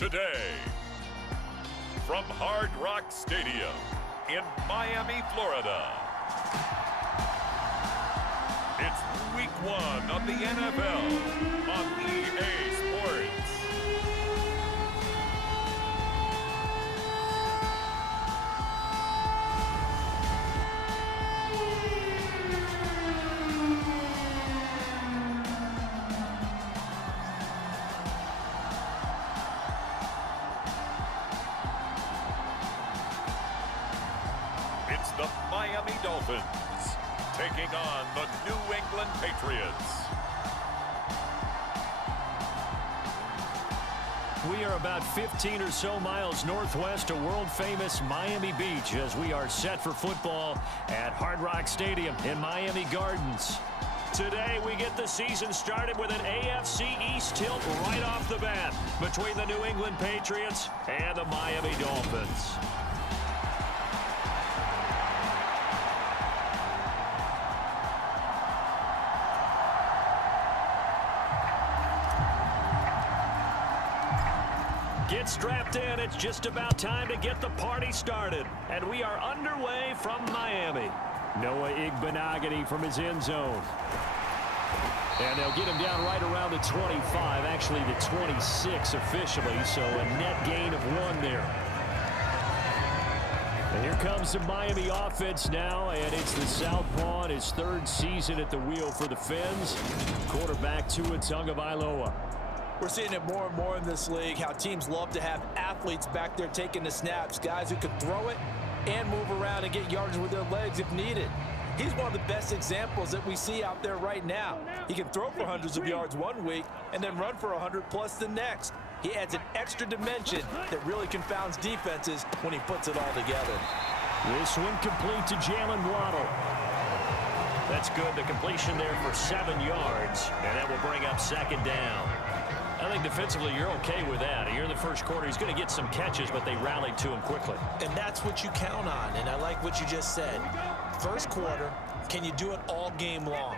Today, from Hard Rock Stadium in Miami, Florida, it's Week 1 of the NFL on EA Sports. It's the Miami Dolphins taking on the New England Patriots. We are about 15 or so miles northwest of world-famous Miami Beach as we are set for football at Hard Rock Stadium in Miami Gardens. Today, we get the season started with an AFC East tilt right off the bat between the New England Patriots and the Miami Dolphins. Get strapped in. It's just about time to get the party started. And we are underway from Miami. Noah Igbenogany from his end zone. And they'll get him down right around the 25, actually the 26 officially, so a net gain of 1 there. And here comes the Miami offense now, and it's the Southpaw in his 3rd season at the wheel for the Fins. Quarterback Tua Tagovailoa. We're seeing it more and more in this league, how teams love to have athletes back there taking the snaps, guys who can throw it and move around and get yardage with their legs if needed. He's one of the best examples that we see out there right now. He can throw for hundreds of yards one week and then run for 100+ the next. He adds an extra dimension that really confounds defenses when he puts it all together. This one complete to Jalen Waddle. That's good. The completion there for 7 yards, and that will bring up 2nd down. I think defensively you're okay with that. Here in the first quarter, he's going to get some catches, but they rallied to him quickly. And that's what you count on, and I like what you just said. First quarter, can you do it all game long?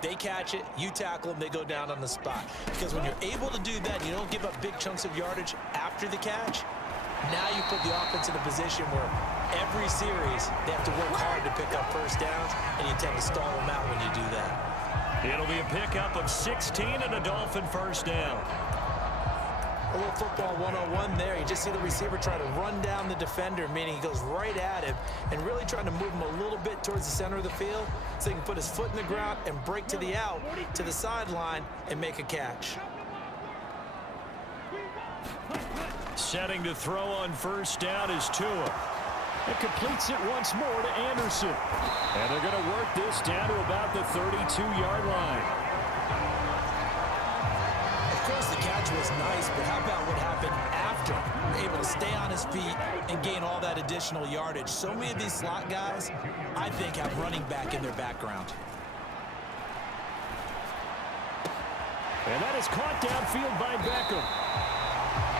They catch it, you tackle them, they go down on the spot. Because when you're able to do that, you don't give up big chunks of yardage after the catch. Now you put the offense in a position where every series they have to work hard to pick up first downs, and you tend to stall them out when you do that. It'll be a pickup of 16 and a Dolphin first down. A little football 101 there. You just see the receiver try to run down the defender, meaning he goes right at him and really trying to move him a little bit towards the center of the field so he can put his foot in the ground and break to the out, to the sideline, and make a catch. Setting to throw on first down is Tua. It completes it once more to Anderson. And they're going to work this down to about the 32-yard line. Of course, the catch was nice, but how about what happened after? Able to stay on his feet and gain all that additional yardage. So many of these slot guys, I think, have running back in their background. And that is caught downfield by Beckham.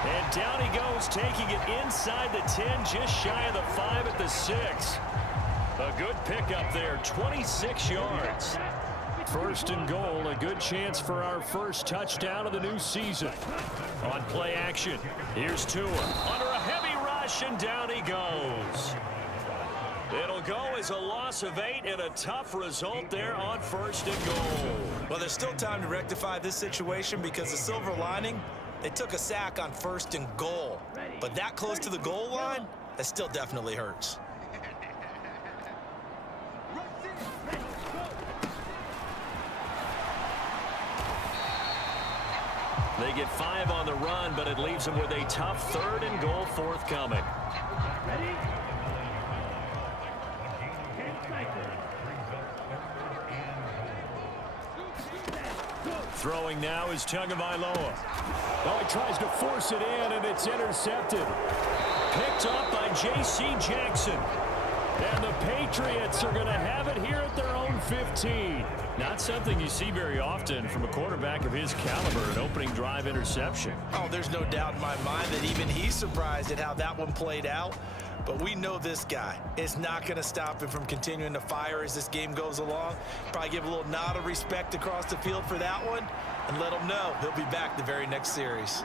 And down he goes, taking it inside the 10, just shy of the 5 at the 6. A good pickup there, 26 yards. 1st and goal, a good chance for our first touchdown of the new season. On play action, here's Tua. Under a heavy rush, and down he goes. It'll go as a loss of 8 and a tough result there on 1st and goal. Well, there's still time to rectify this situation because the silver lining, they took a sack on 1st and goal. But that close to the goal line, that still definitely hurts. They get 5 on the run, but it leaves them with a tough 3rd and goal forthcoming. Throwing now is Tagovailoa. Oh, he tries to force it in, and it's intercepted. Picked up by J.C. Jackson. And the Patriots are going to have it here at their own 15. Not something you see very often from a quarterback of his caliber, an opening drive interception. Oh, there's no doubt in my mind that even he's surprised at how that one played out. But we know this guy is not going to stop him from continuing to fire as this game goes along. Probably give a little nod of respect across the field for that one and let him know he'll be back the very next series.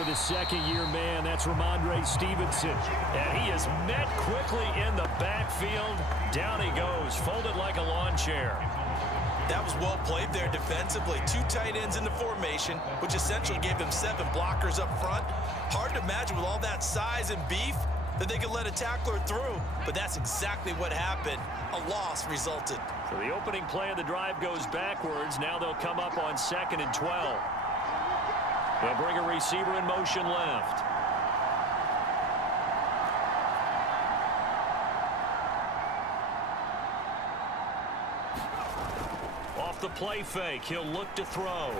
with his second-year man. That's Ramondre Stevenson. And he is met quickly in the backfield. Down he goes, folded like a lawn chair. That was well played there defensively. 2 tight ends in the formation, which essentially gave them 7 blockers up front. Hard to imagine with all that size and beef that they could let a tackler through, but that's exactly what happened. A loss resulted. So the opening play of the drive goes backwards. Now they'll come up on 2nd and 12. They'll bring a receiver in motion left. Off the play fake, he'll look to throw.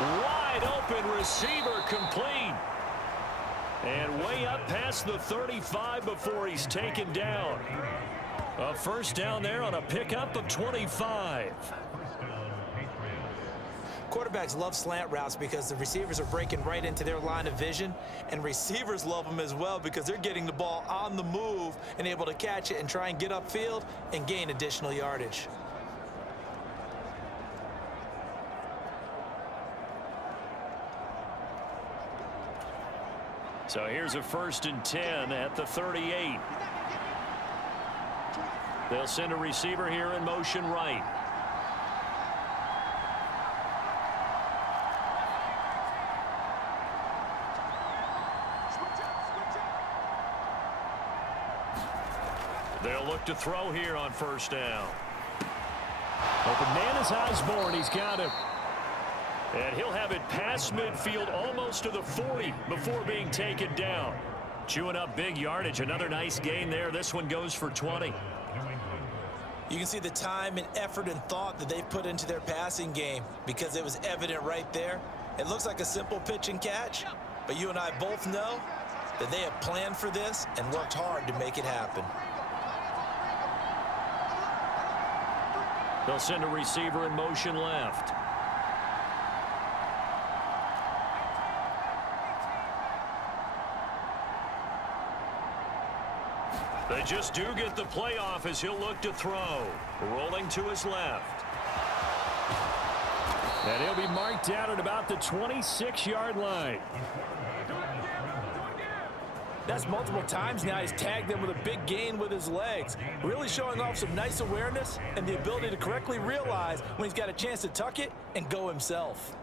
Wide open receiver, complete. And way up past the 35 before he's taken down. A first down there on a pickup of 25. Quarterbacks love slant routes because the receivers are breaking right into their line of vision, and receivers love them as well because they're getting the ball on the move and able to catch it and try and get upfield and gain additional yardage. So here's a 1st and 10 at the 38. They'll send a receiver here in motion right. They'll look to throw here on 1st down. Open man is Osborne. He's got him. And he'll have it past midfield almost to the 40 before being taken down. Chewing up big yardage. Another nice gain there. This one goes for 20. You can see the time and effort and thought that they've put into their passing game because it was evident right there. It looks like a simple pitch and catch, but you and I both know that they have planned for this and worked hard to make it happen. They'll send a receiver in motion left. They just do get the play off as he'll look to throw. Rolling to his left. And he'll be marked out at about the 26-yard line. That's multiple times now he's tagged them with a big gain with his legs. Really showing off some nice awareness and the ability to correctly realize when he's got a chance to tuck it and go himself.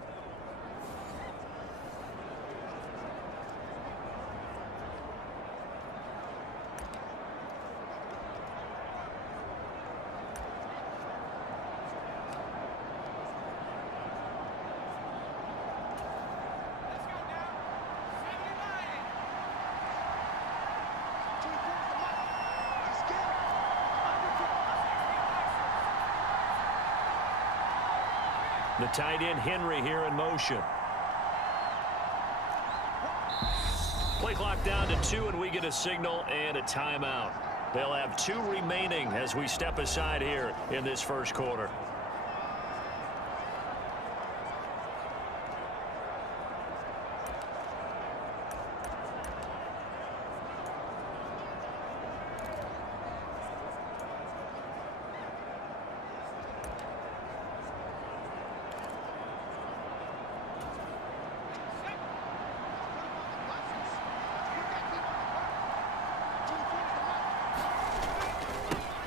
The tight end Henry here in motion. Play clock down to 2, and we get a signal and a timeout. They'll have 2 remaining as we step aside here in this first quarter.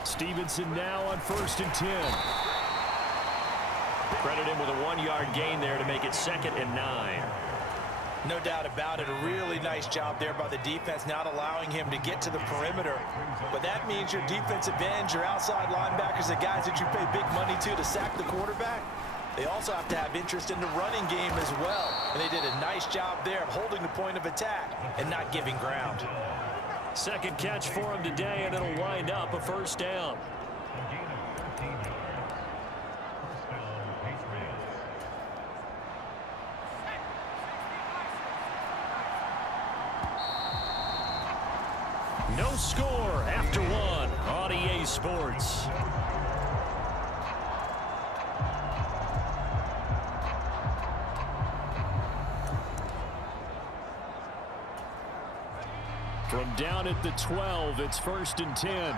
Stevenson now on 1st and 10. Credit him with a 1-yard gain there to make it 2nd and 9. No doubt about it. A really nice job there by the defense, not allowing him to get to the perimeter. But that means your defensive ends, your outside linebackers, the guys that you pay big money to sack the quarterback, they also have to have interest in the running game as well. And they did a nice job there of holding the point of attack and not giving ground. Second catch for him today, and it'll wind up a 1st down. No score after 1 on EA Sports. From down at the 12, it's 1st and 10.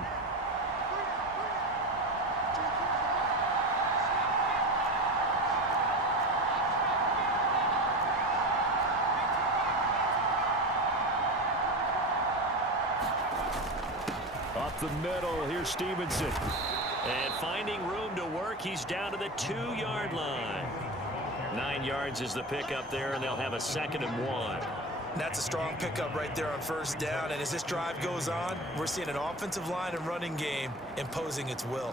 Up the middle, here's Stevenson. And finding room to work, he's down to the 2-yard line. 9 yards is the pickup there, and they'll have a 2nd and 1. That's a strong pickup right there on first down, and as this drive goes on, we're seeing an offensive line and running game imposing its will.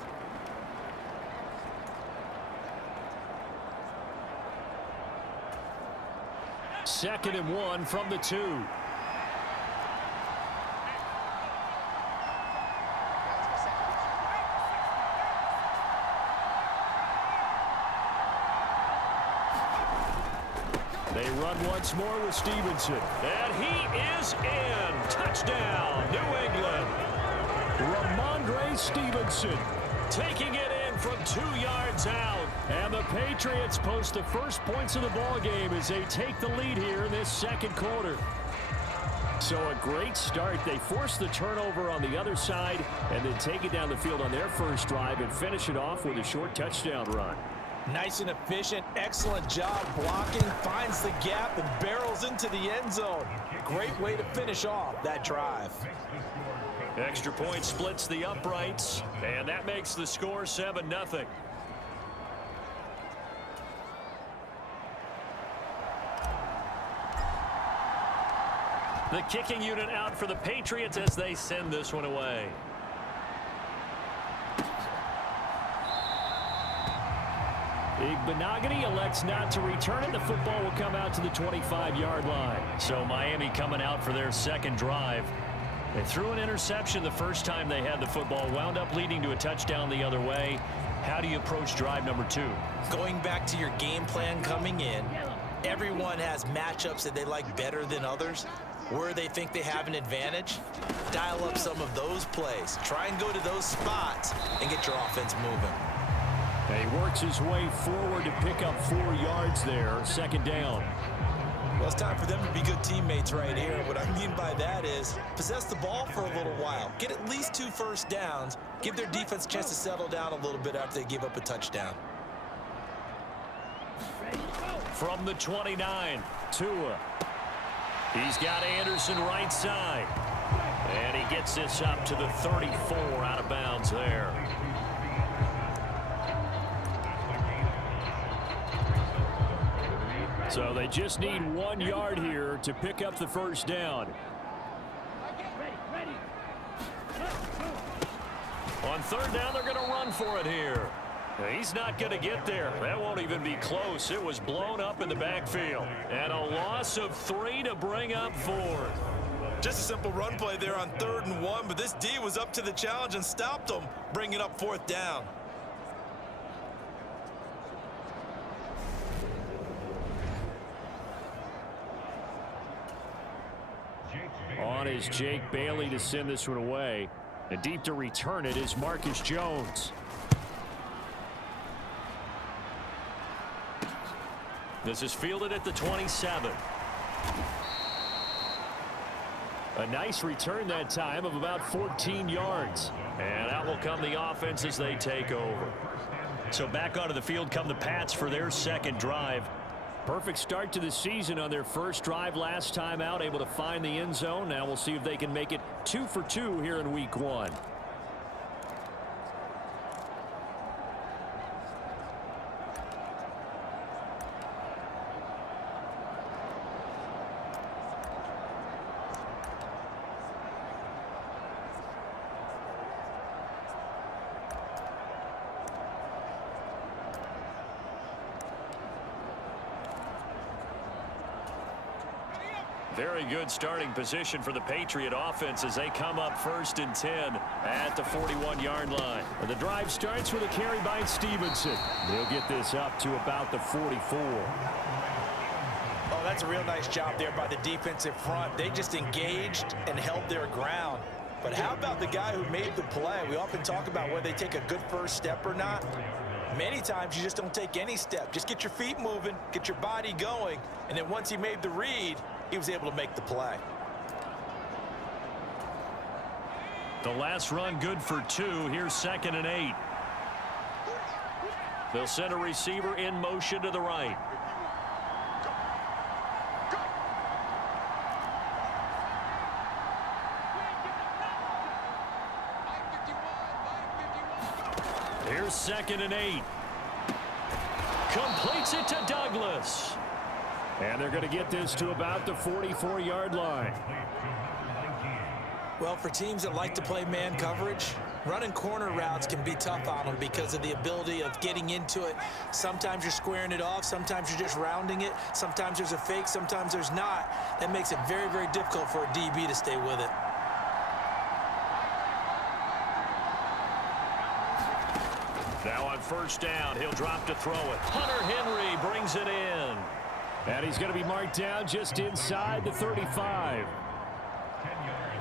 Second and 1 from the 2. They run once more with Stevenson. And he is in. Touchdown, New England. Ramondre Stevenson taking it in from 2 yards out. And the Patriots post the first points of the ball game as they take the lead here in this second quarter. So a great start. They force the turnover on the other side and then take it down the field on their first drive and finish it off with a short touchdown run. Nice and efficient, excellent job blocking, finds the gap and barrels into the end zone. Great way to finish off that drive. Extra point splits the uprights, and that makes the score 7-0. The kicking unit out for the Patriots as they send this one away. Igbenogany elects not to return it. The football will come out to the 25-yard line. So Miami coming out for their second drive. They threw an interception the first time they had the football, wound up leading to a touchdown the other way. How do you approach drive number 2? Going back to your game plan coming in, everyone has matchups that they like better than others. Where they think they have an advantage, dial up some of those plays. Try and go to those spots and get your offense moving. He works his way forward to pick up 4 yards there. Second down. Well, it's time for them to be good teammates right here. What I mean by that is possess the ball for a little while. Get at least 2 first downs. Give their defense a chance to settle down a little bit after they give up a touchdown. From the 29, Tua. He's got Anderson right side. And he gets this up to the 34 out of bounds there. So they just need 1 yard here to pick up the first down. On third down, they're going to run for it here. He's not going to get there. That won't even be close. It was blown up in the backfield. And a loss of 3 to bring up 4. Just a simple run play there on 3rd and 1, but this D was up to the challenge and stopped them, bringing up 4th down. On is Jake Bailey to send this one away. And deep to return it is Marcus Jones. This is fielded at the 27. A nice return that time of about 14 yards. And out will come the offense as they take over. So back onto the field come the Pats for their second drive. Perfect start to the season on their first drive last time out, able to find the end zone. Now we'll see if they can make it 2 for 2 here in week 1. Very good starting position for the Patriot offense as they come up 1st and 10 at the 41-yard line. And the drive starts with a carry by Stevenson. They'll get this up to about the 44. Oh, that's a real nice job there by the defensive front. They just engaged and held their ground. But how about the guy who made the play? We often talk about whether they take a good first step or not. Many times you just don't take any step. Just get your feet moving, get your body going, and then once he made the read, he was able to make the play. The last run good for 2. Here's 2nd and 8. They'll send a receiver in motion to the right. Here's 2nd and 8. Completes it to Douglas. And they're going to get this to about the 44-yard line. Well, for teams that like to play man coverage, running corner routes can be tough on them because of the ability of getting into it. Sometimes you're squaring it off. Sometimes you're just rounding it. Sometimes there's a fake. Sometimes there's not. That makes it very, very difficult for a DB to stay with it. Now on 1st down, he'll drop to throw it. Hunter Henry brings it in. And he's going to be marked down just inside the 35.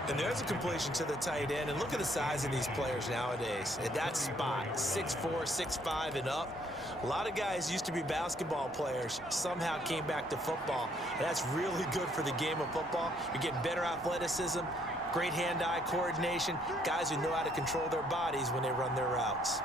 And there's a completion to the tight end. And look at the size of these players nowadays. At that spot, 6'4", 6'5", and up. A lot of guys used to be basketball players, somehow came back to football. And that's really good for the game of football. You're getting better athleticism, great hand-eye coordination, guys who know how to control their bodies when they run their routes.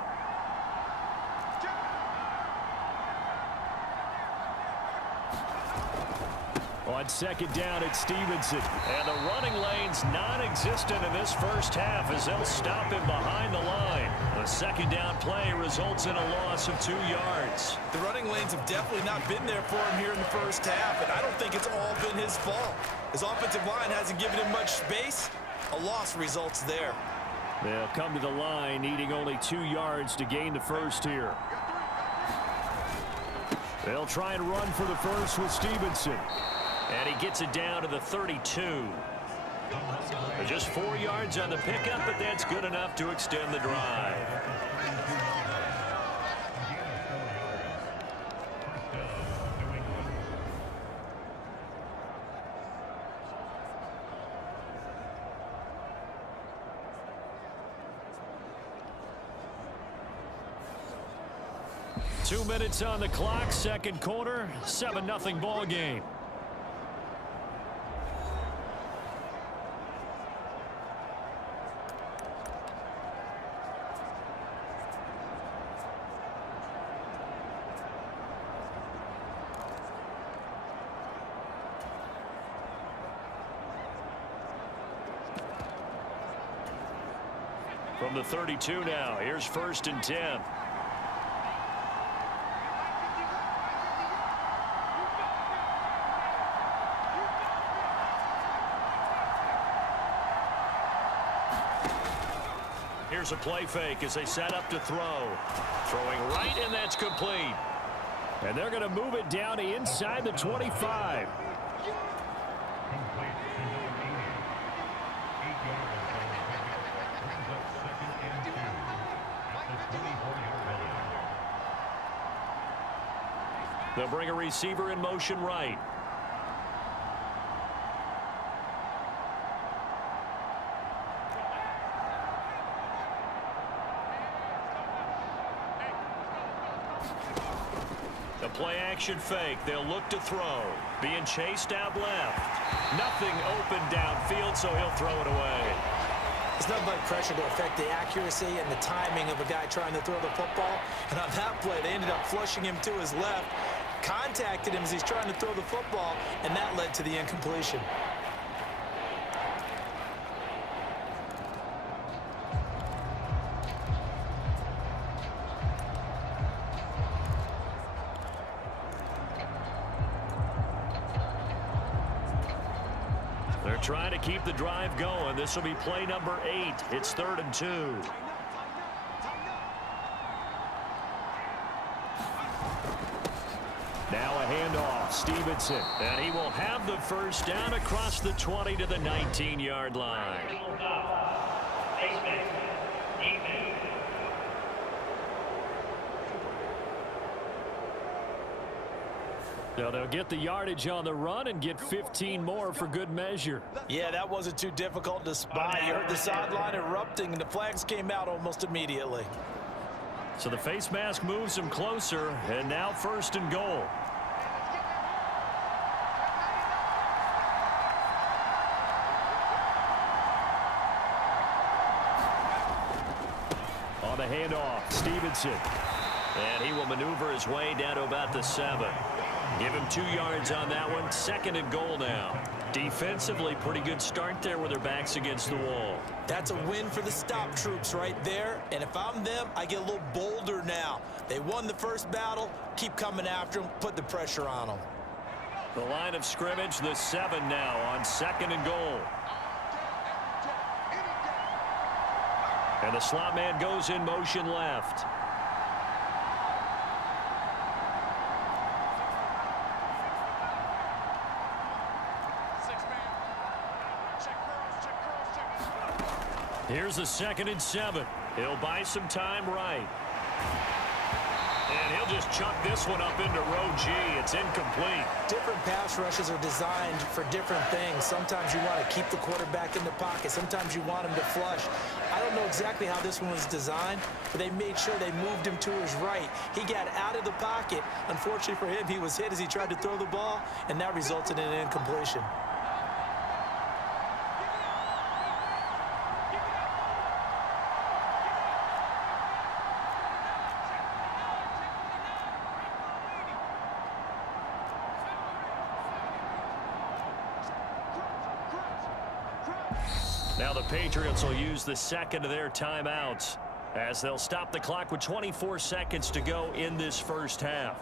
On 2nd down, it's Stevenson. And the running lane's non-existent in this first half as they'll stop him behind the line. The 2nd down play results in a loss of 2 yards. The running lanes have definitely not been there for him here in the first half, and I don't think it's all been his fault. His offensive line hasn't given him much space. A loss results there. They'll come to the line needing only 2 yards to gain the first here. They'll try and run for the first with Stevenson. And he gets it down to the 32. Just 4 yards on the pickup, but that's good enough to extend the drive. Two minutes on the clock, 2nd quarter, 7-0 ball game. From the 32 now, here's 1st and 10. Here's a play fake as they set up to throw. Throwing right, and that's complete. And they're going to move it down to inside the 25. They'll bring a receiver in motion right. The play action fake. They'll look to throw. Being chased out left. Nothing open downfield, so he'll throw it away. There's nothing like pressure to affect the accuracy and the timing of a guy trying to throw the football. And on that play, they ended up flushing him to his left, contacted him as he's trying to throw the football, and that led to the incompletion. They're trying to keep the drive going. This will be play number 8. It's 3rd and 2. Now a handoff. Stevenson. And he will have the first down across the 20 to the 19-yard line. So they'll get the yardage on the run and get 15 more for good measure. Yeah, that wasn't too difficult to spot. You heard the sideline erupting, and the flags came out almost immediately. So the face mask moves him closer, and now 1st and goal. On the handoff, Stevenson. And he will maneuver his way down to about the 7. Give him 2 yards on that one. 2nd and goal now. Defensively, pretty good start there with their backs against the wall. That's a win for the stop troops right there. And if I'm them, I get a little bolder now. They won the first battle. Keep coming after them. Put the pressure on them. The line of scrimmage, the 7 now on 2nd and goal. And the slot man goes in motion left. Here's the 2nd and 7. He'll buy some time right. And he'll just chuck this one up into row G. It's incomplete. Different pass rushes are designed for different things. Sometimes you want to keep the quarterback in the pocket. Sometimes you want him to flush. I don't know exactly how this one was designed, but they made sure they moved him to his right. He got out of the pocket. Unfortunately for him, he was hit as he tried to throw the ball, and that resulted in an incompletion. Now the Patriots will use the 2nd of their timeouts as they'll stop the clock with 24 seconds to go in this first half.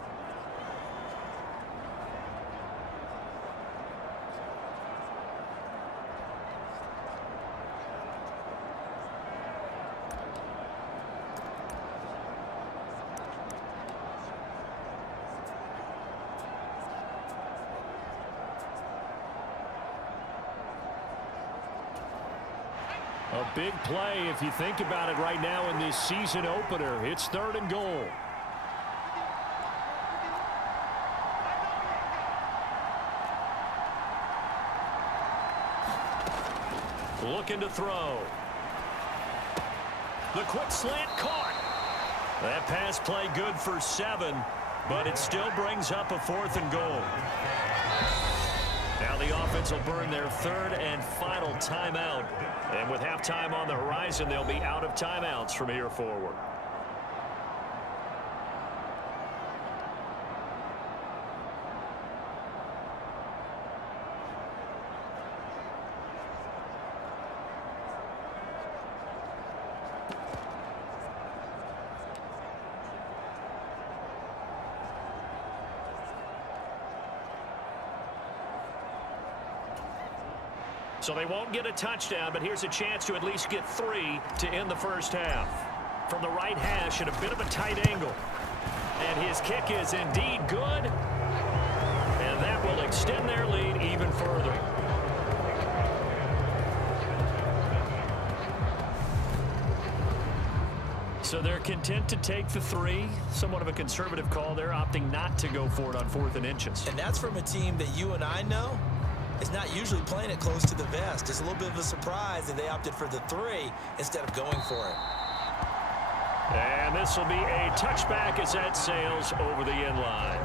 A big play if you think about it right now in this season opener. It's 3rd and goal. Looking to throw. The quick slant caught. That pass play good for 7, but it still brings up a 4th and goal. Now the offense will burn their 3rd and final timeout. And with halftime on the horizon, they'll be out of timeouts from here forward. So they won't get a touchdown, but here's a chance to at least get 3 to end the first half. From the right hash at a bit of a tight angle. And his kick is indeed good. And that will extend their lead even further. So they're content to take the 3. Somewhat of a conservative call. They're opting not to go for it on 4th and inches. And that's from a team that you and I know is not usually playing it close to the vest. It's a little bit of a surprise that they opted for the 3 instead of going for it. And this will be a touchback as that sails over the end line.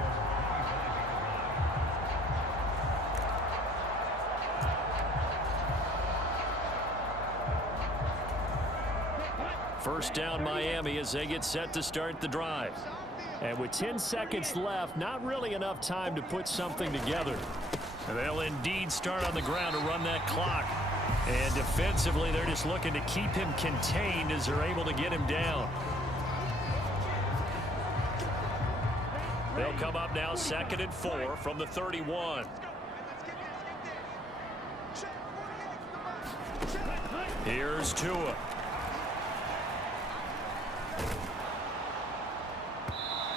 First down Miami as they get set to start the drive. And with 10 seconds left, not really enough time to put something together. And they'll indeed start on the ground to run that clock. And defensively, they're just looking to keep him contained as they're able to get him down. They'll come up now 2nd and 4 from the 31. Here's Tua.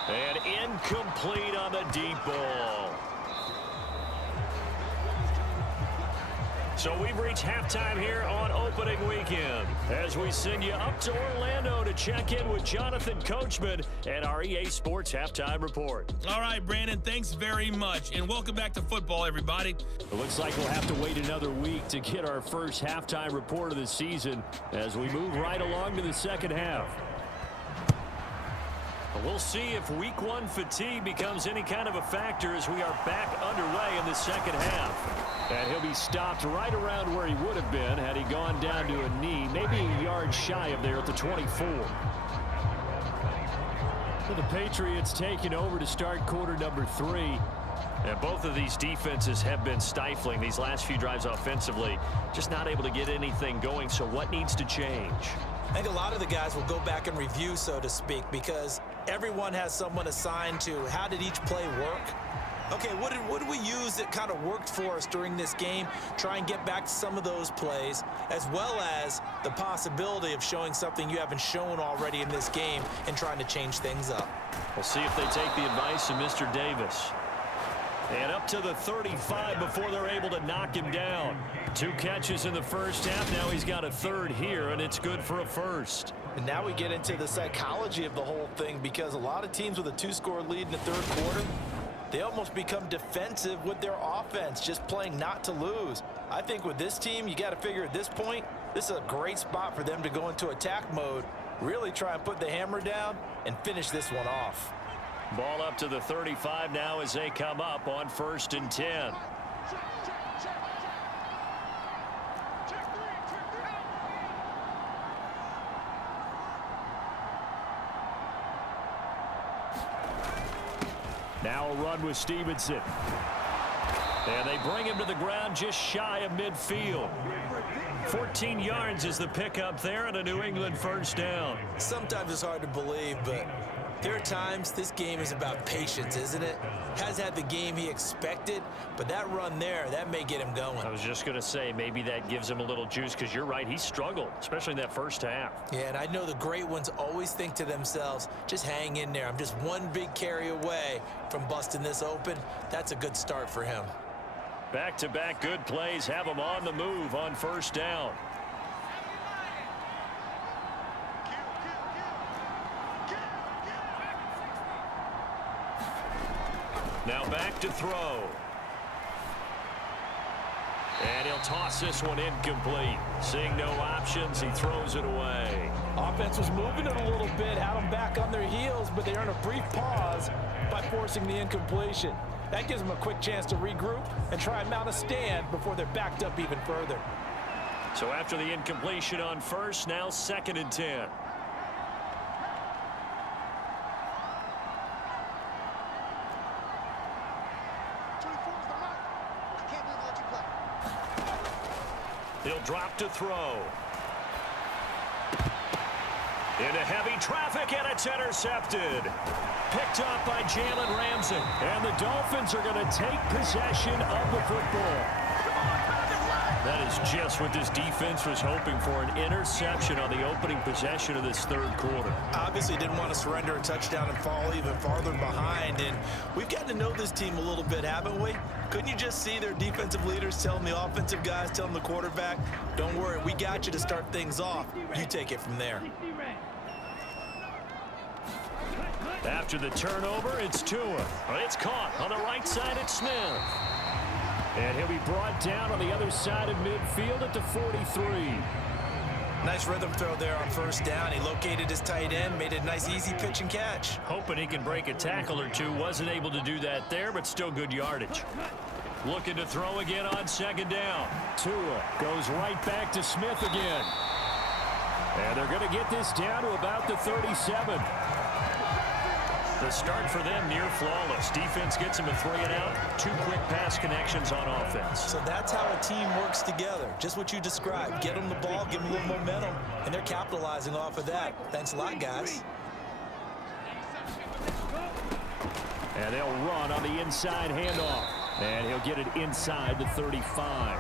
And incomplete on the deep ball. So we've reached halftime here on opening weekend as we send you up to Orlando to check in with Jonathan Coachman and our EA Sports Halftime Report. All right, Brandon, thanks very much, and welcome back to football, everybody. It looks like we'll have to wait another week to get our first halftime report of the season as we move right along to the second half. We'll see if week 1 fatigue becomes any kind of a factor as we are back underway in the second half. And he'll be stopped right around where he would have been had he gone down to a knee, maybe a yard shy of there at the 24. So the Patriots taking over to start quarter number 3. And both of these defenses have been stifling these last few drives offensively, just not able to get anything going. So what needs to change? I think a lot of the guys will go back and review, so to speak, because everyone has someone assigned to how did each play work. Okay, what did we use that kind of worked for us during this game? Try and get back to some of those plays, as well as the possibility of showing something you haven't shown already in this game and trying to change things up. We'll see if they take the advice of Mr. Davis. And up to the 35 before they're able to knock him down. 2 catches in the first half. Now he's got a third here, and it's good for a first. And now we get into the psychology of the whole thing, because a lot of teams with a 2-score lead in the third quarter, they almost become defensive with their offense, just playing not to lose. I think with this team, you got to figure at this point, this is a great spot for them to go into attack mode, really try and put the hammer down and finish this one off. Ball up to the 35 now as they come up on 1st and 10. Now a run with Stevenson. And they bring him to the ground just shy of midfield. 14 yards is the pickup there and a New England first down. Sometimes it's hard to believe, but there are times this game is about patience, isn't it? Has had the game he expected, but that run there, that may get him going. I was just going to say maybe that gives him a little juice, because you're right, he struggled, especially in that first half. Yeah, and I know the great ones always think to themselves, just hang in there. I'm just one big carry away from busting this open. That's a good start for him. Back-to-back good plays have him on the move on first down. Now back to throw. And he'll toss this one incomplete. Seeing no options, he throws it away. Offense was moving it a little bit, had them back on their heels, but they earn a brief pause by forcing the incompletion. That gives them a quick chance to regroup and try and mount a stand before they're backed up even further. So after the incompletion on first, now 2nd and 10. He'll drop to throw. Into heavy traffic, and it's intercepted. Picked up by Jalen Ramsey. And the Dolphins are going to take possession of the football. That is just what this defense was hoping for, an interception on the opening possession of this third quarter. Obviously didn't want to surrender a touchdown and fall even farther behind. And we've gotten to know this team a little bit, haven't we? Couldn't you just see their defensive leaders telling the offensive guys, telling the quarterback, don't worry, we got you to start things off. You take it from there. After the turnover, it's Tua. It's caught on the right side at Smith. And he'll be brought down on the other side of midfield at the 43. Nice rhythm throw there on first down. He located his tight end, made a nice easy pitch and catch. Hoping he can break a tackle or two. Wasn't able to do that there, but still good yardage. Looking to throw again on 2nd down. Tua goes right back to Smith again. And they're going to get this down to about the 37. The start for them near flawless. Defense gets them a 3-and-out. 2 quick pass connections on offense. So that's how a team works together. Just what you described. Get them the ball, give them a little momentum, and they're capitalizing off of that. Thanks a lot, guys. And they'll run on the inside handoff. And he'll get it inside the 35.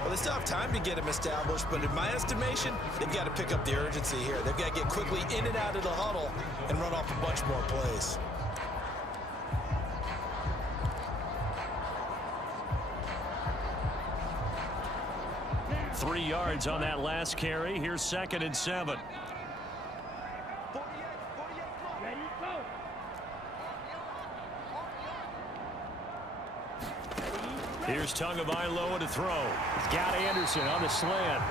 Well, they still have time to get him established, but in my estimation, they've got to pick up the urgency here. They've got to get quickly in and out of the huddle and run off a bunch more plays. Three yards on that last carry. Here's 2nd and 7. Here's Tagovailoa to throw. He's got Anderson on the slant.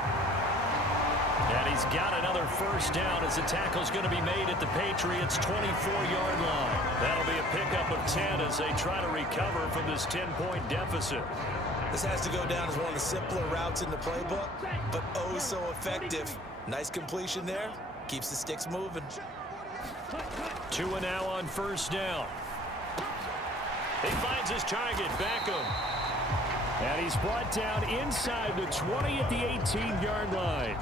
And he's got another first down as the tackle's going to be made at the Patriots' 24-yard line. That'll be a pickup of 10 as they try to recover from this 10-point deficit. This has to go down as one of the simpler routes in the playbook, but oh so effective. Nice completion there. Keeps the sticks moving. Tua now on first down. He finds his target, Beckham. And he's brought down inside the 20 at the 18-yard line.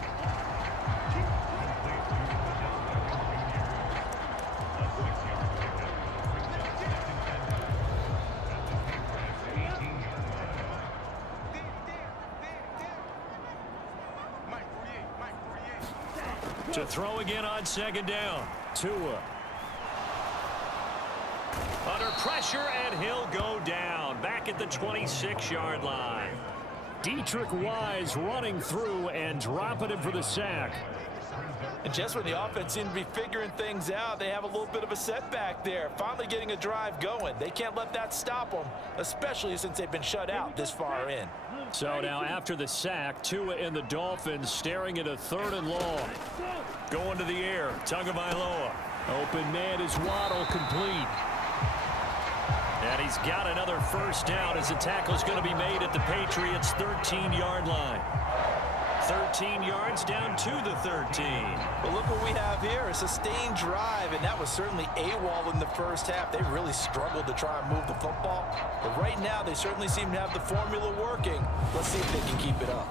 To throw again on second down. Tua. Under pressure, and he'll go down. Back at the 26-yard line. Dietrich Wise running through and dropping him for the sack. And just when the offense seemed to be figuring things out, they have a little bit of a setback there. Finally getting a drive going. They can't let that stop them, especially since they've been shut out this far in. So now after the sack, Tua and the Dolphins staring at a 3rd and long. Going to the air, Tagovailoa. Open man is Waddle, complete. And he's got another first down as the tackle's going to be made at the Patriots' 13-yard line. 13 yards down to the 13. But look what we have here, a sustained drive, and that was certainly AWOL in the first half. They really struggled to try and move the football. But right now, they certainly seem to have the formula working. Let's see if they can keep it up.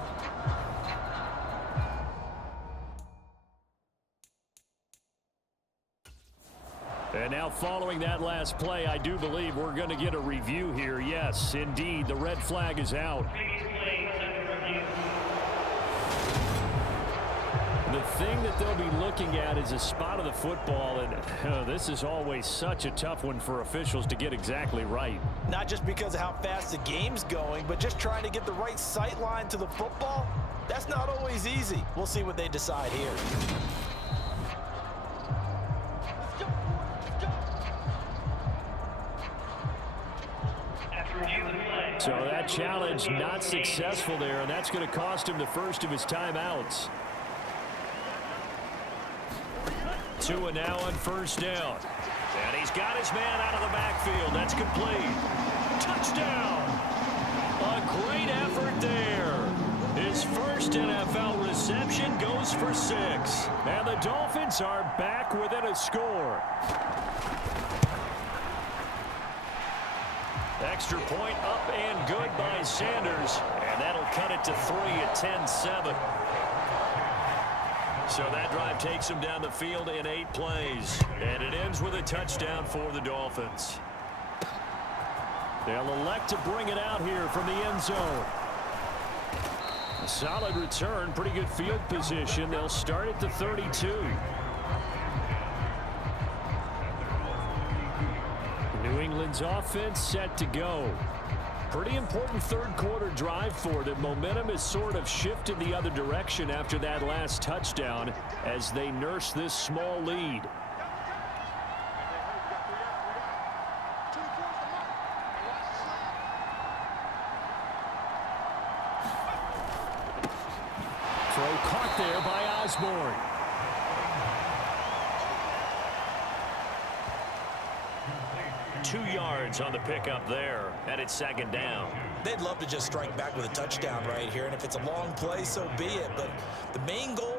And now following that last play, I do believe we're going to get a review here. Yes, indeed, the red flag is out. The thing that they'll be looking at is a spot of the football, and this is always such a tough one for officials to get exactly right. Not just because of how fast the game's going, but just trying to get the right sight line to the football. That's not always easy. We'll see what they decide here. So that challenge not successful there, and that's going to cost him the first of his timeouts. Tua now on first down. And he's got his man out of the backfield. That's complete. Touchdown! A great effort there. His first NFL reception goes for 6. And the Dolphins are back within a score. Extra point up and good by Sanders. And that'll cut it to 3 at 10-7. So that drive takes him down the field in 8 plays. And it ends with a touchdown for the Dolphins. They'll elect to bring it out here from the end zone. A solid return, pretty good field position. They'll start at the 32. New England's offense set to go. Pretty important third quarter drive for them. Momentum has sort of shifted the other direction after that last touchdown as they nurse this small lead. Throw caught there by Osborne. Two yards on the pickup there, and it's second down. They'd love to just strike back with a touchdown right here, and if it's a long play, so be it. But the main goal,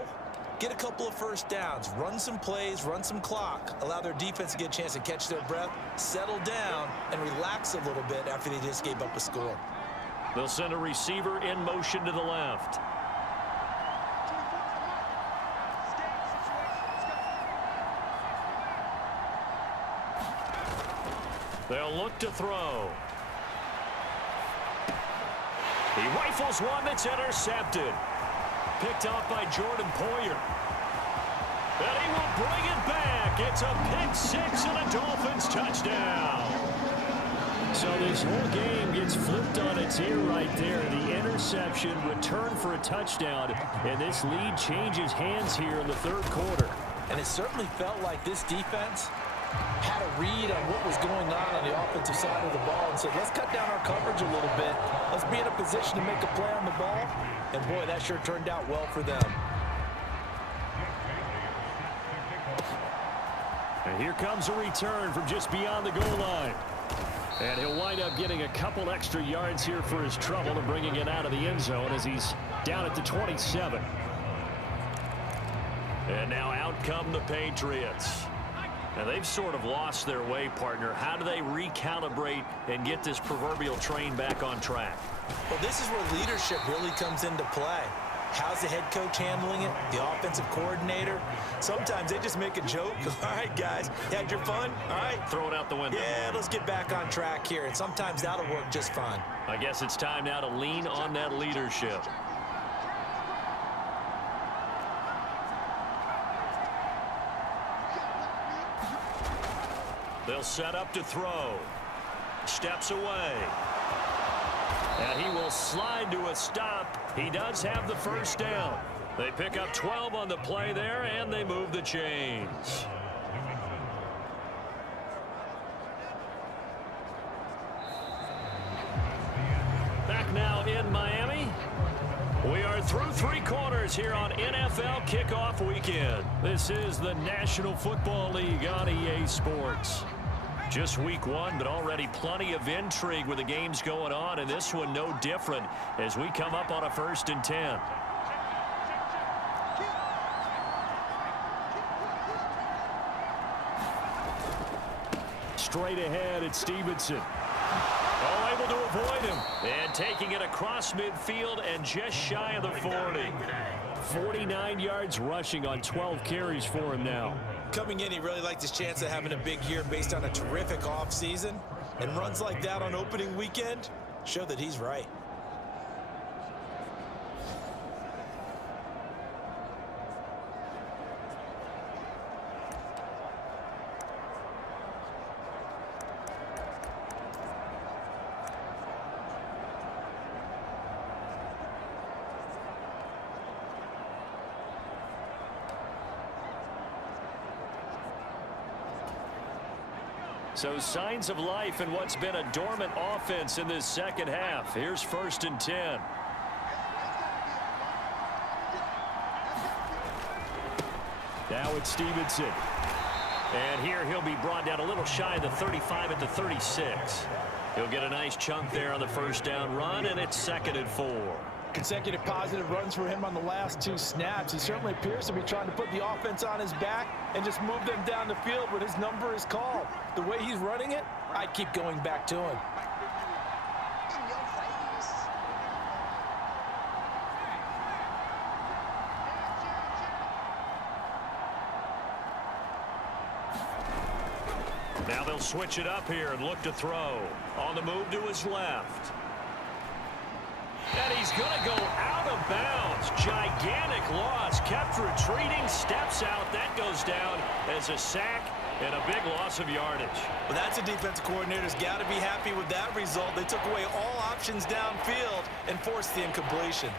get a couple of first downs, run some plays, run some clock, allow their defense to get a chance to catch their breath, settle down, and relax a little bit after they just gave up a score. They'll send a receiver in motion to the left. They'll look to throw. He rifles one that's intercepted. Picked off by Jordan Poyer. And he will bring it back. It's a pick 6 and a Dolphins touchdown. So this whole game gets flipped on its ear right there. The interception, return for a touchdown, and this lead changes hands here in the third quarter. And it certainly felt like this defense had a read on what was going on the offensive side of the ball and said, let's cut down our coverage a little bit. Let's be in a position to make a play on the ball. And boy, that sure turned out well for them. And here comes a return from just beyond the goal line. And he'll wind up getting a couple extra yards here for his trouble and bringing it out of the end zone as he's down at the 27. And now out come the Patriots. Now, they've sort of lost their way, partner. How do they recalibrate and get this proverbial train back on track? Well, this is where leadership really comes into play. How's the head coach handling it? The offensive coordinator? Sometimes they just make a joke. All right, guys, you had your fun? All right. Throw it out the window. Yeah, let's get back on track here. And sometimes that'll work just fine. I guess it's time now to lean on that leadership. They'll set up to throw. Steps away. And he will slide to a stop. He does have the first down. They pick up 12 on the play there, and they move the chains. Back now in Miami. We are through 3 quarters here on NFL Kickoff Weekend. This is the National Football League on EA Sports. Just week 1, but already plenty of intrigue with the games going on, and this one no different as we come up on a 1st and 10. Straight ahead, it's Stevenson. Oh, able to avoid him. And taking it across midfield and just shy of the 40. 49 yards rushing on 12 carries for him now. Coming in, he really liked his chance of having a big year based on a terrific offseason. And runs like that on opening weekend show that he's right. So signs of life in what's been a dormant offense in this second half. Here's 1st and 10. Now it's Stevenson. And here he'll be brought down a little shy of the 35 at the 36. He'll get a nice chunk there on the first down run, and it's 2nd and 4. Consecutive positive runs for him on the last 2 snaps. He certainly appears to be trying to put the offense on his back and just move them down the field when his number is called. The way he's running it, I'd keep going back to him. Now they'll switch it up here and look to throw. On the move to his left. And he's going to go out of bounds. Gigantic loss. Kept retreating. Steps out. That goes down as a sack and a big loss of yardage. Well, that's a defensive coordinator's got to be happy with that result. They took away all options downfield and forced the incompletion.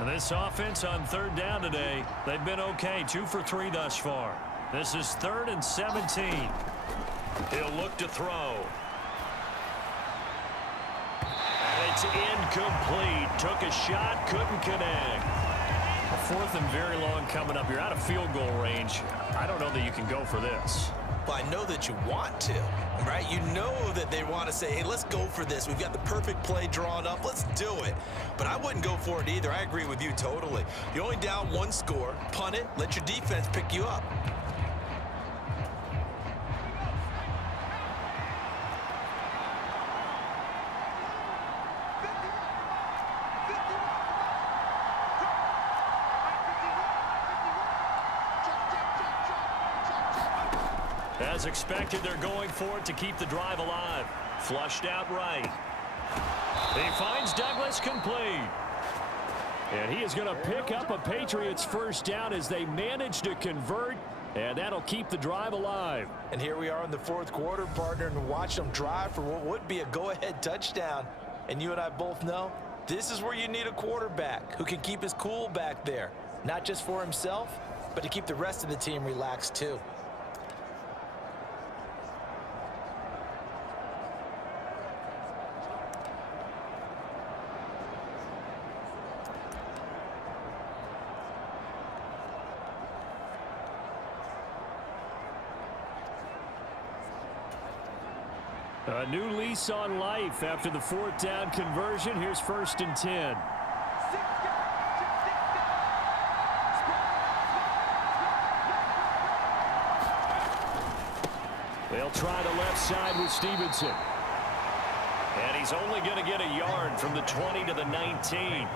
And this offense on 3rd down today, they've been okay. 2 for 3 thus far. This is 3rd and 17. He'll look to throw. And it's incomplete. Took a shot, couldn't connect. A 4th and very long coming up. You're out of field goal range. I don't know that you can go for this. Well, I know that you want to, right? You know that they want to say, hey, let's go for this. We've got the perfect play drawn up. Let's do it. But I wouldn't go for it either. I agree with you totally. You're only down 1 score. Punt it. Let your defense pick you up. As expected, they're going for it to keep the drive alive. Flushed out right. He finds Douglas complete. And he is going to pick up a Patriots first down as they manage to convert. And that'll keep the drive alive. And here we are in the 4th quarter, partner, and watch them drive for what would be a go-ahead touchdown. And you and I both know this is where you need a quarterback who can keep his cool back there. Not just for himself, but to keep the rest of the team relaxed too. A new lease on life after the 4th down conversion. Here's 1st and 10. They'll try the left side with Stevenson. And he's only going to get a yard from the 20 to the 19.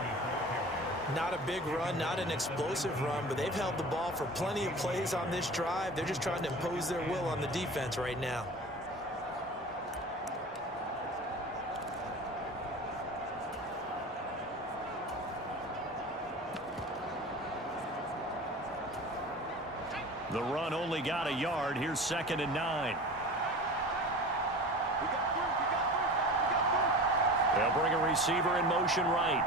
Not a big run, not an explosive run, but they've held the ball for plenty of plays on this drive. They're just trying to impose their will on the defense right now. The run only got a yard. Here's 2nd and 9. They'll bring a receiver in motion right.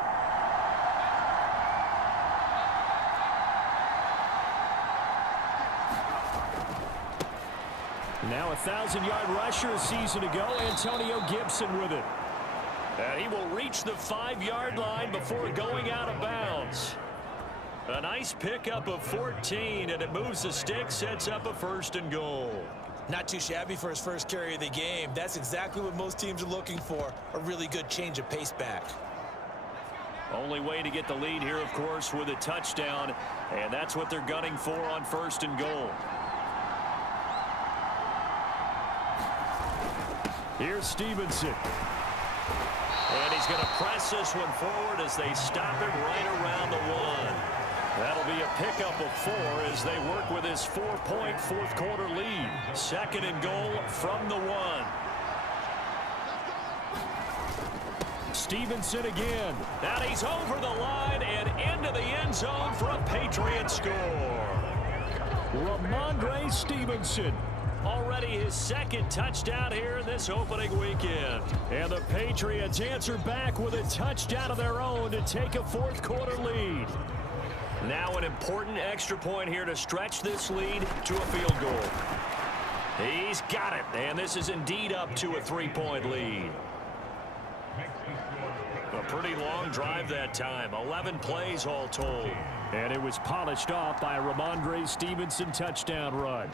Now a 1,000-yard rusher a season ago, Antonio Gibson with it. And he will reach the 5-yard line before going out of bounds. A nice pickup of 14, and it moves the stick, sets up a 1st and goal. Not too shabby for his first carry of the game. That's exactly what most teams are looking for, a really good change of pace back. Only way to get the lead here, of course, with a touchdown, and that's what they're gunning for on 1st and goal. Here's Stevenson. And he's going to press this one forward as they stop it right around the 1. That'll be a pickup of 4 as they work with his 4-point 4th quarter lead. 2nd and goal from the 1. Stevenson again. And he's over the line and into the end zone for a Patriots score. Ramondre Stevenson. Already his 2nd touchdown here in this opening weekend. And the Patriots answer back with a touchdown of their own to take a 4th quarter lead. Now an important extra point here to stretch this lead to a field goal. He's got it, and this is indeed up to a 3-point lead. A pretty long drive that time, 11 plays all told. And it was polished off by a Ramondre Stevenson touchdown run.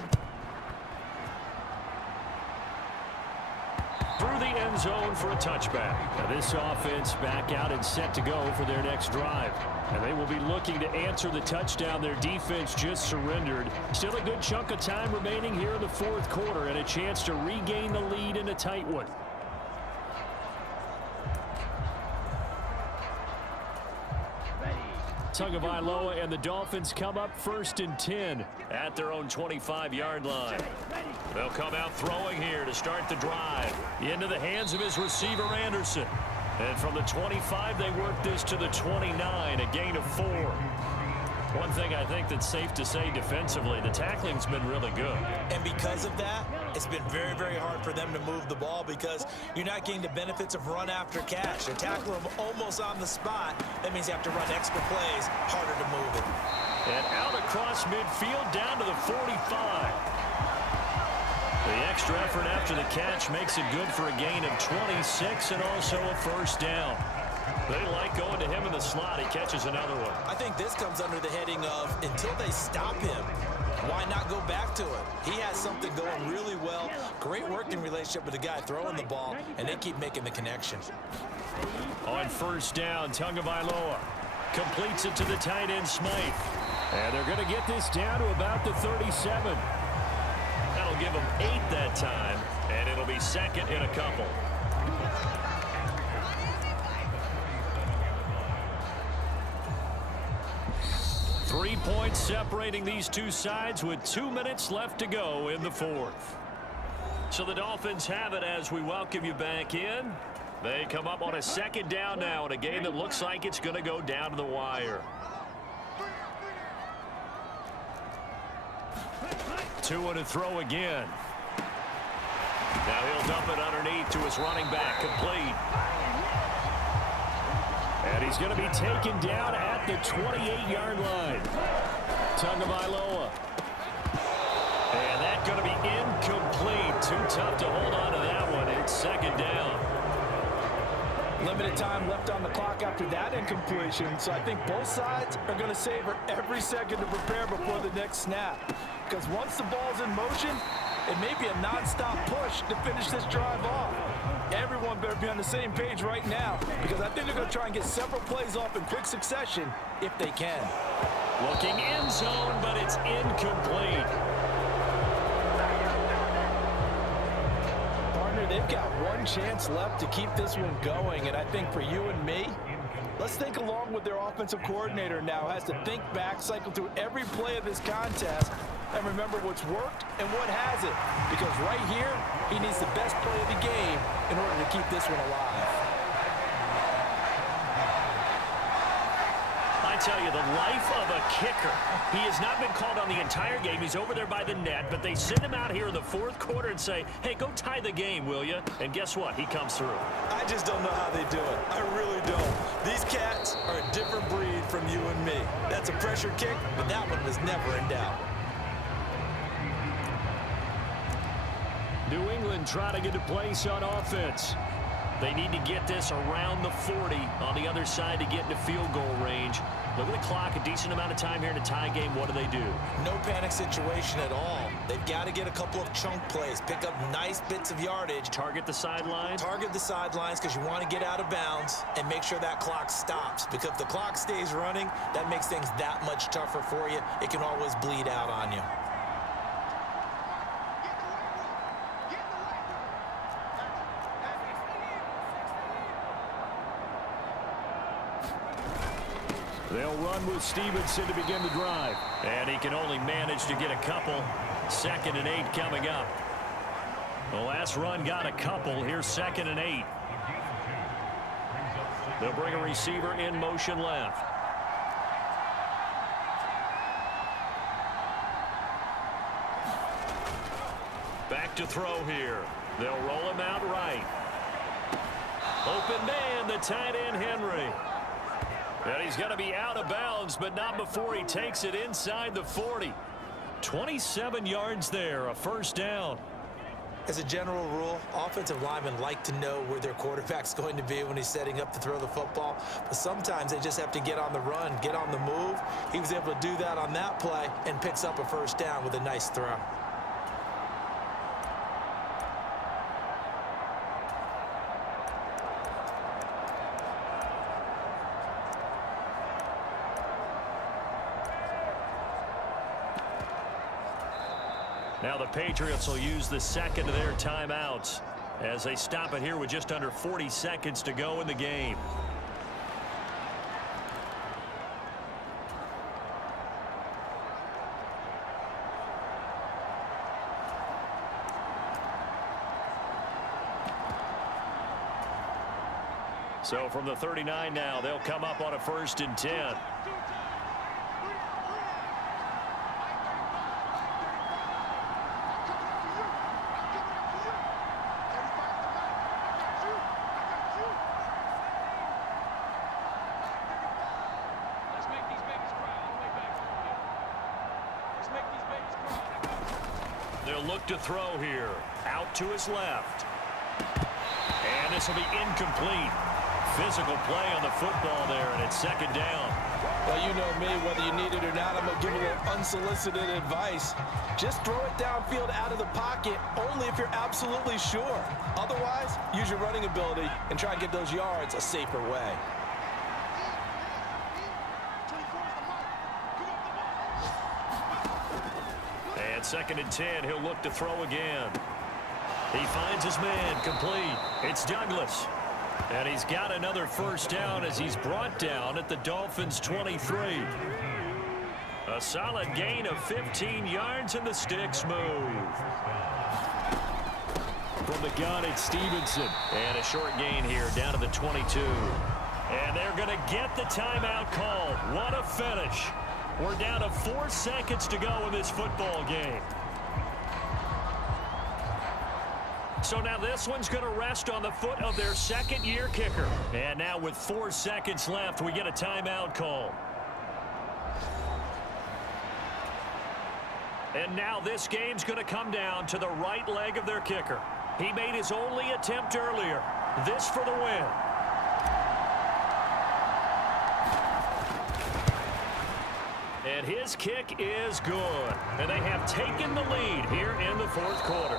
Through the end zone for a touchback. Now this offense back out and set to go for their next drive. And they will be looking to answer the touchdown their defense just surrendered. Still a good chunk of time remaining here in the 4th quarter and a chance to regain the lead in a tight one. Tagovailoa and the Dolphins come up 1st and 10 at their own 25-yard line. They'll come out throwing here to start the drive. Into the hands of his receiver, Anderson. And from the 25, they work this to the 29, a gain of 4. One thing I think that's safe to say defensively, the tackling's been really good. And because of that, it's been very, very hard for them to move the ball because you're not getting the benefits of run after catch. They're tackling them almost on the spot. That means you have to run extra plays, harder to move it. And out across midfield down to the 45. The extra effort after the catch makes it good for a gain of 26 and also a 1st down. They like going to him in the slot. He catches another one. I think this comes under the heading of until they stop him, why not go back to it? He has something going really well. Great working relationship with the guy throwing the ball, and they keep making the connection. On 1st down, Tagovailoa completes it to the tight end, Smythe. And they're going to get this down to about the 37. That'll give them 8 that time, and it'll be 2nd in a couple. Three points separating these two sides with 2 minutes left to go in the 4th. So the Dolphins have it as we welcome you back in. They come up on a 2nd down now in a game that looks like it's going to go down to the wire. 2 to throw again. Now he'll dump it underneath to his running back, complete. And he's going to be taken down at the 28-yard line. Tagovailoa. And that's going to be incomplete. Too tough to hold on to that one. It's 2nd down. Limited time left on the clock after that incompletion, so I think both sides are going to savor every second to prepare before the next snap. Because once the ball's in motion, it may be a non-stop push to finish this drive off. Everyone better be on the same page right now, because I think they're going to try and get several plays off in quick succession if they can. Looking end zone, but it's incomplete. They've got one chance left to keep this one going, and I think for you and me, let's think along with their offensive coordinator now has to think back, cycle through every play of this contest, and remember what's worked and what hasn't. Because right here, he needs the best play of the game in order to keep this one alive. I tell you, the life of a kicker. He has not been called on the entire game. He's over there by the net, but they send him out here in the fourth quarter and say, hey, go tie the game, will you? And guess what? He comes through. I just don't know how they do it. I really don't. These cats are a different breed from you and me. That's a pressure kick, but that one was never in doubt. New England trying to get a place on offense. They need to get this around the 40 on the other side to get into field goal range. Look at the clock, a decent amount of time here in a tie game. What do? No panic situation at all. They've got to get a couple of chunk plays, pick up nice bits of yardage. Target the sideline. Target the sidelines because you want to get out of bounds and make sure that clock stops. Because if the clock stays running, that makes things that much tougher for you. It can always bleed out on you. They'll run with Stevenson to begin the drive. And he can only manage to get a couple. 2nd and 8 coming up. The last run got a couple. Here's 2nd and 8. They'll bring a receiver in motion left. Back to throw here. They'll roll him out right. Open man, the tight end Henry. And he's going to be out of bounds, but not before he takes it inside the 40. 27 yards there, a first down. As a general rule, offensive linemen like to know where their quarterback's going to be when he's setting up to throw the football. But sometimes they just have to get on the run, get on the move. He was able to do that on that play and picks up a first down with a nice throw. Now the Patriots will use the second of their timeouts as they stop it here with just under 40 seconds to go in the game. So from the 39 now, they'll come up on a 1st and 10. They'll look to throw here. Out to his left. And this will be incomplete. Physical play on the football there, and it's 2nd down. Well, you know me, whether you need it or not, I'm going to give a little unsolicited advice. Just throw it downfield out of the pocket, only if you're absolutely sure. Otherwise, use your running ability and try and get those yards a safer way. And 2nd and 10, he'll look to throw again. He finds his man, complete. It's Douglas. And he's got another first down as he's brought down at the Dolphins' 23. A solid gain of 15 yards, and the sticks move. From the gun, it's Stevenson. And a short gain here down to the 22. And they're going to get the timeout called. What a finish. We're down to 4 seconds to go in this football game. So now this one's going to rest on the foot of their 2nd-year kicker. And now with 4 seconds left, we get a timeout call. And now this game's going to come down to the right leg of their kicker. He made his only attempt earlier. This for the win. And his kick is good. And they have taken the lead here in the fourth quarter.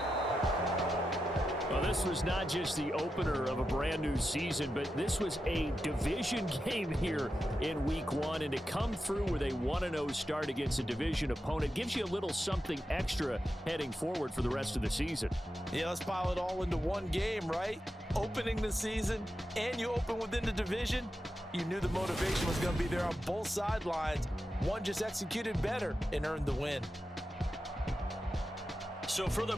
Well, this was not just the opener of a brand new season, but this was a division game here in week one. And to come through with a 1-0 start against a division opponent gives you a little something extra heading forward for the rest of the season. Yeah, let's pile it all into one game, right? Opening the season, and you open within the division. You knew the motivation was going to be there on both sidelines. One just executed better and earned the win. So for the